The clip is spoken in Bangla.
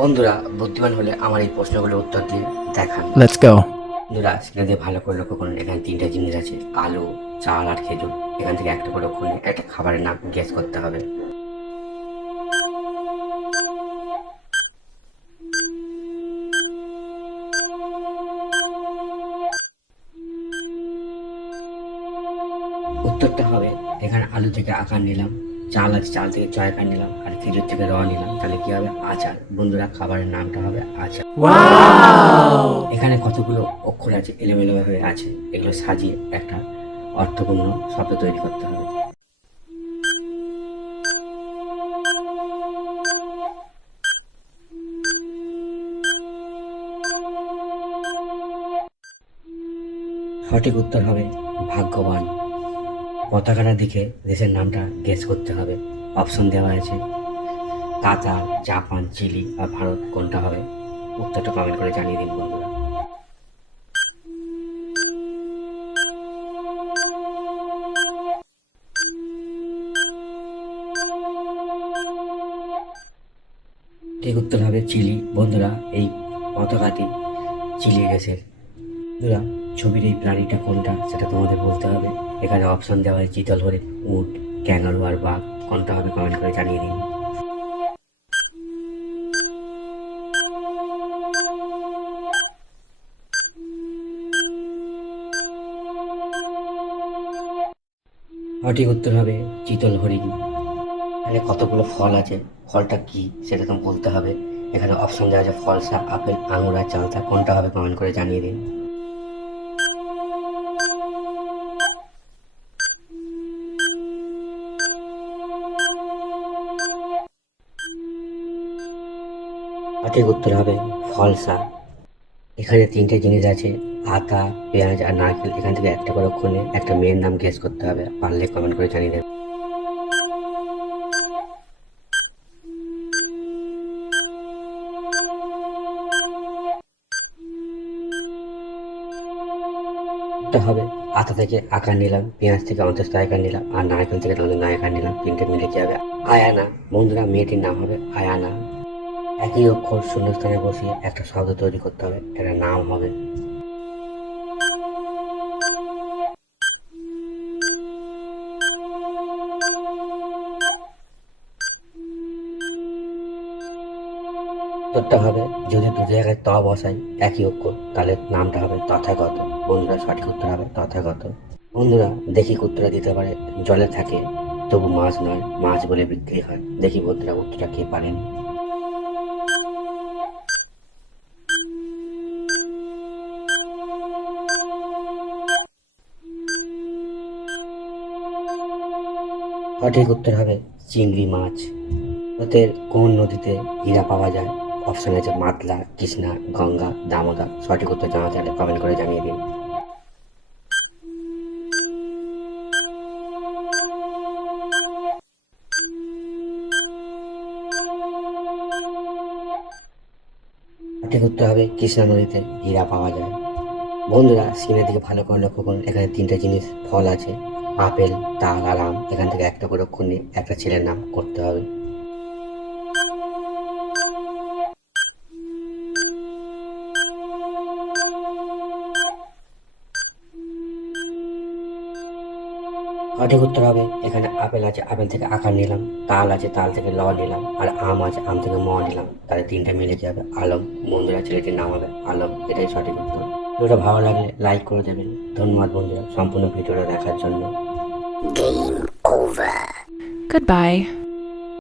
বন্ধুরা বুদ্ধিমান হলে আমার এই প্রশ্নগুলোর উত্তর দিয়ে দেখান। Let's go. বন্ধুরা স্ক্রিনে দিয়ে ভালো করে লক্ষ্য করুন, এখানে তিনটা জিনিস আছে, আলু, চাল আর খেজুর। এখান থেকে একটা করে অক্ষর নিয়ে একটা খাবারের নাম গেস করতে হবে। উত্তরটা হবে, এখানে আলু থেকে আকার নিলাম, চাল আছে চাল থেকে জয়কার নিলাম, আর খেজুর থেকে র নিলাম, তাহলে কি হবে? আচার। বন্ধুরা খাবারের নামটা হবে আচার। এখানে কতগুলো অক্ষর আছে, এলোমেলো ভাবে আছে, এগুলো সাজিয়ে একটা অর্থপূর্ণ শব্দ তৈরি করতে হবে। সঠিক উত্তর হবে ভাগ্যবান। পতাকাটা দেখে দেশের নামটা গেস করতে হবে। অপশন দেওয়া আছে, কাতার, জাপান, চিলি আর ভারত, কোনটা হবে? উত্তরটা কমেন্ট করে জানিয়ে দিন বন্ধুরা। ঠিক উত্তর হবে চিলি। বন্ধুরা এই পতাকাটি চিলি দেশের। বন্ধুরা ছবির এই প্রাণীটা কোনটা সেটা তোমাদের বলতে হবে। এখানে অপশন দেওয়া হয় চিতল হরিণ, উট, ক্যাঙ্গারু আর বাঘ, কোনটা হবে কমেন্ট করে জানিয়ে দিন। সঠিক উত্তর হবে চিতল হরিণ। এখানে কতগুলো ফল আছে, ফলটা কি সেটা তো বলতে হবে। এখানে অপশন দেওয়া আছে ফলসা, আপেল, আঙুর আর চালতা, কোনটা হবে কমেন্ট করে জানিয়ে দিন। সঠিক উত্তর হবে ফলসা। এখানে তিনটে জিনিস আছে, আতা, পেঁয়াজ আর নারকেল। এখান থেকে একটা করে অক্ষর নিয়ে একটা মেয়ের নাম গেস করতে হবে, পারলে কমেন্ট করে জানিয়ে দেবে। এটা হবে, আতা থেকে আকার নিলাম, পেঁয়াজ থেকে অন্তস্থ আকার নিলাম আর নারকেল থেকে তোমাদের নায়কার নিলাম, তিনটে মিলে কি হবে? আয়ানা। বন্ধুরা মেয়েটির নাম হবে আয়ানা। একই অক্ষর শূন্যস্থানে বসিয়ে একটা শব্দ তৈরি করতে হবে, একটা নাম হবে। উত্তরটা হবে, যদি দু জায়গায় ত বসাই একই অক্ষর তাহলে নামটা হবে তথাগত। বন্ধুরা সঠিক উত্তর হবে তথাগত। বন্ধুরা দেখি উত্তরটা দিতে পারে, জলে থাকে তবু মাছ নয়, মাছ বলে বিক্রি হয়। দেখি বন্ধুরা উত্তরটা কে পারেন। সঠিক উত্তর হবে চিংড়ি মাছ। ভারতের কোন নদীতে হীরা পাওয়া যায়? অপশন আছে মাতলা, কৃষ্ণা, গঙ্গা, দামোদর। সঠিক উত্তর জানা থাকলে কমেন্ট করে জানিয়ে দিন। সঠিক উত্তর হবে কৃষ্ণা নদীতে হীরা পাওয়া যায়। বন্ধুরা স্ক্রিনের দিকে ভালো করে লক্ষ্য করুন, এখানে তিনটা জিনিস ফল আছে, আপেল, তাল আর আম। এখান থেকে একটা করে অক্ষর নিয়ে একটা ছেলের নাম করতে হবে। সঠিক উত্তর হবে, এখানে আপেল আছে, আপেল থেকে আকার নিলাম, তাল আছে, তাল থেকে ল নিলাম আর আম আছে, আম থেকে ম নিলাম, তাহলে তিনটা মিলে কি হবে? আলম। বন্ধুরা ছেলেটির নাম হবে আলম, এটাই সঠিক উত্তর। ভিডিওটা ভালো লাগলে লাইক করে দেবেন। ধন্যবাদ বন্ধুরা সম্পূর্ণ ভিডিওটা দেখার জন্য। Goodbye.